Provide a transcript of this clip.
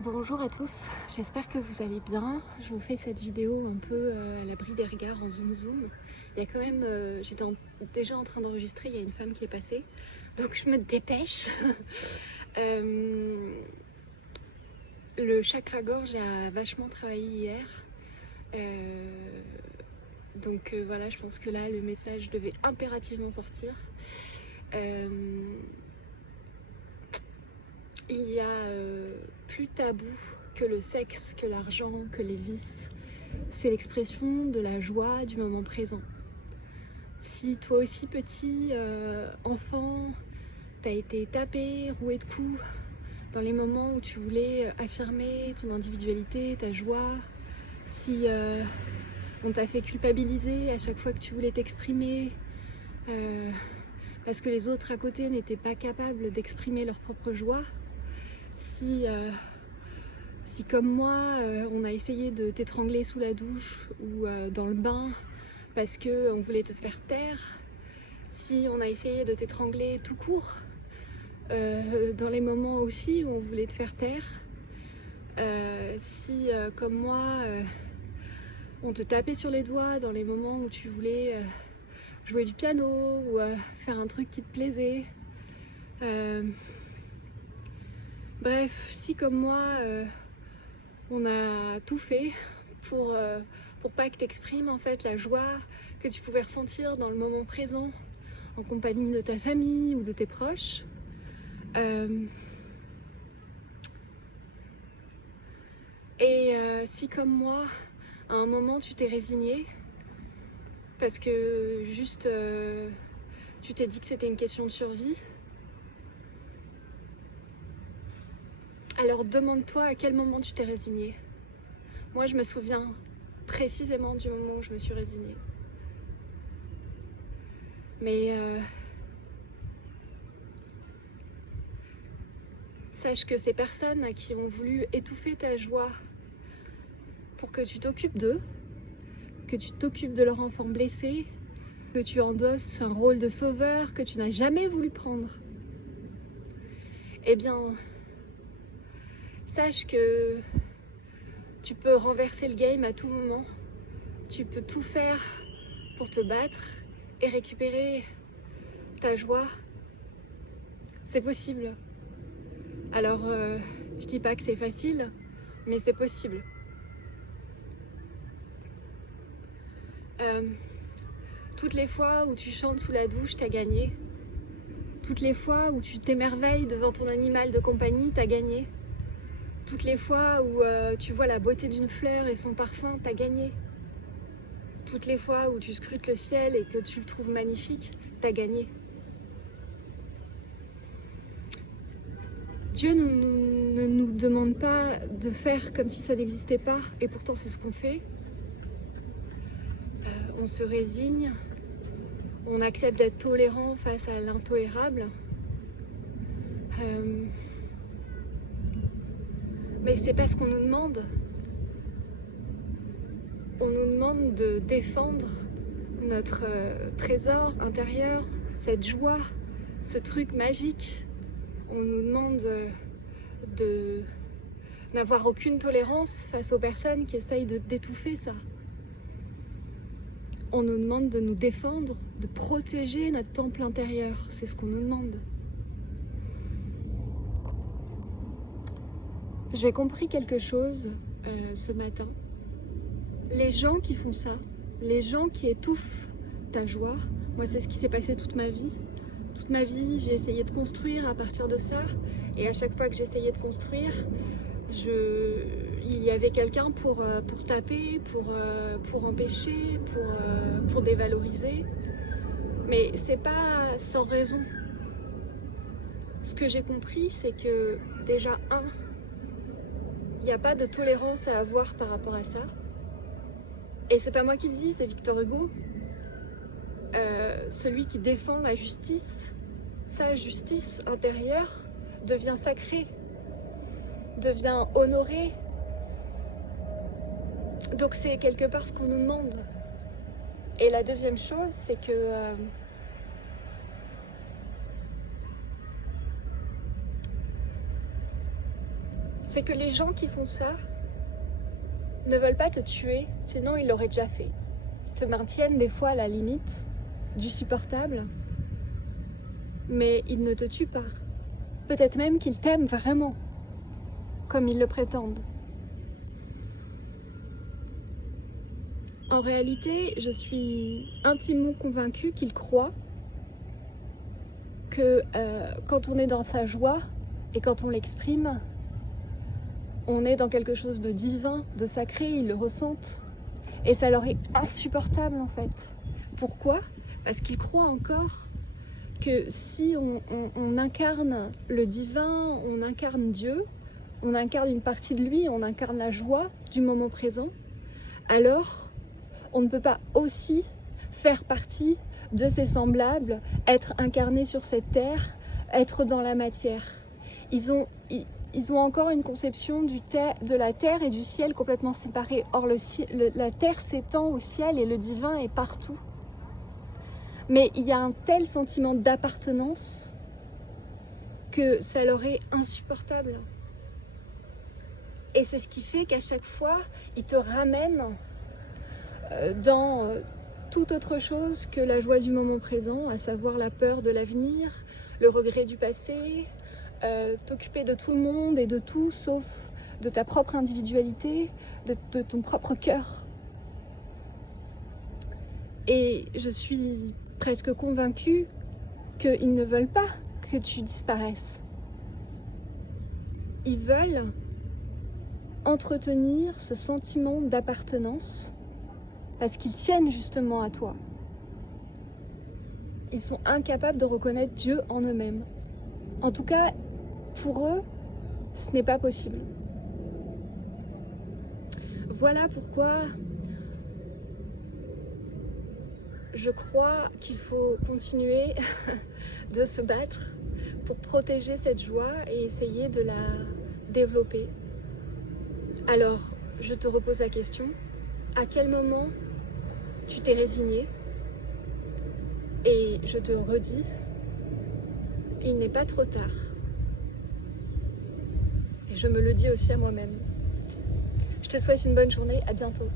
Bonjour à tous, j'espère que vous allez bien. Je vous fais cette vidéo un peu à l'abri des regards en zoom. Il y a quand même, déjà en train d'enregistrer, il y a une femme qui est passée, donc je me dépêche. Le chakra-gorge a vachement travaillé hier. Voilà, je pense que là, le message devait impérativement sortir. Il y a plus tabou que le sexe, que l'argent, que les vices. C'est l'expression de la joie du moment présent. Si toi aussi petit enfant, t'as été tapé, roué de coups dans les moments où tu voulais affirmer ton individualité, ta joie, si on t'a fait culpabiliser à chaque fois que tu voulais t'exprimer, parce que les autres à côté n'étaient pas capables d'exprimer leur propre joie, si comme moi, on a essayé de t'étrangler sous la douche ou dans le bain parce qu'on voulait te faire taire, si on a essayé de t'étrangler tout court, dans les moments aussi où on voulait te faire taire, si comme moi, on te tapait sur les doigts dans les moments où tu voulais jouer du piano ou faire un truc qui te plaisait. Bref, si comme moi, on a tout fait pour pas que tu exprimes en fait la joie que tu pouvais ressentir dans le moment présent en compagnie de ta famille ou de tes proches. Si comme moi, à un moment tu t'es résigné parce que juste tu t'es dit que c'était une question de survie, alors demande-toi à quel moment tu t'es résigné. Moi je me souviens précisément du moment où je me suis résignée. Mais sache que ces personnes qui ont voulu étouffer ta joie pour que tu t'occupes d'eux, que tu t'occupes de leur enfant blessé, que tu endosses un rôle de sauveur que tu n'as jamais voulu prendre, eh bien, sache que tu peux renverser le game à tout moment. Tu peux tout faire pour te battre et récupérer ta joie. C'est possible. Alors, je dis pas que c'est facile, mais c'est possible. Toutes les fois où tu chantes sous la douche, t'as gagné. Toutes les fois où tu t'émerveilles devant ton animal de compagnie, t'as gagné. Toutes les fois où tu vois la beauté d'une fleur et son parfum, t'as gagné. Toutes les fois où tu scrutes le ciel et que tu le trouves magnifique, t'as gagné. Dieu ne nous demande pas de faire comme si ça n'existait pas, et pourtant c'est ce qu'on fait. On se résigne, on accepte d'être tolérant face à l'intolérable. Mais c'est pas ce qu'on nous demande. On nous demande de défendre notre trésor intérieur, cette joie, ce truc magique. On nous demande de n'avoir aucune tolérance face aux personnes qui essayent d'étouffer ça. On nous demande de nous défendre, de protéger notre temple intérieur. C'est ce qu'on nous demande. J'ai compris quelque chose ce matin. Les gens qui font ça, les gens qui étouffent ta joie, moi c'est ce qui s'est passé toute ma vie. Toute ma vie, j'ai essayé de construire à partir de ça. Et à chaque fois que j'essayais de construire, il y avait quelqu'un pour taper, pour empêcher, pour dévaloriser. Mais c'est pas sans raison. Ce que j'ai compris, c'est que déjà, il n'y a pas de tolérance à avoir par rapport à ça. Et c'est pas moi qui le dis, c'est Victor Hugo. Celui qui défend la justice, sa justice intérieure devient sacrée, devient honorée. Donc c'est quelque part ce qu'on nous demande. Et la deuxième chose, c'est que c'est que les gens qui font ça ne veulent pas te tuer, sinon ils l'auraient déjà fait. Ils te maintiennent des fois à la limite du supportable, mais ils ne te tuent pas. Peut-être même qu'ils t'aiment vraiment, comme ils le prétendent. En réalité, je suis intimement convaincue qu'ils croient que quand on est dans sa joie et quand on l'exprime, on est dans quelque chose de divin, de sacré, ils le ressentent. Et ça leur est insupportable en fait. Pourquoi ? Parce qu'ils croient encore que si on incarne le divin, on incarne Dieu, on incarne une partie de lui, on incarne la joie du moment présent, alors on ne peut pas aussi faire partie de ses semblables, être incarné sur cette terre, être dans la matière. Ils ont encore une conception de la terre et du ciel complètement séparée. Or, la terre s'étend au ciel et le divin est partout. Mais il y a un tel sentiment d'appartenance que ça leur est insupportable. Et c'est ce qui fait qu'à chaque fois, ils te ramènent dans toute autre chose que la joie du moment présent, à savoir la peur de l'avenir, le regret du passé, t'occuper de tout le monde et de tout sauf de ta propre individualité, de ton propre cœur. Et je suis presque convaincue qu'ils ne veulent pas que tu disparaisses. Ils veulent entretenir ce sentiment d'appartenance parce qu'ils tiennent justement à toi. Ils sont incapables de reconnaître Dieu en eux-mêmes. En tout cas, pour eux, ce n'est pas possible. Voilà pourquoi je crois qu'il faut continuer de se battre pour protéger cette joie et essayer de la développer. Alors, je te repose la question, à quel moment tu t'es résigné? Et je te redis, il n'est pas trop tard. Et je me le dis aussi à moi-même. Je te souhaite une bonne journée, à bientôt.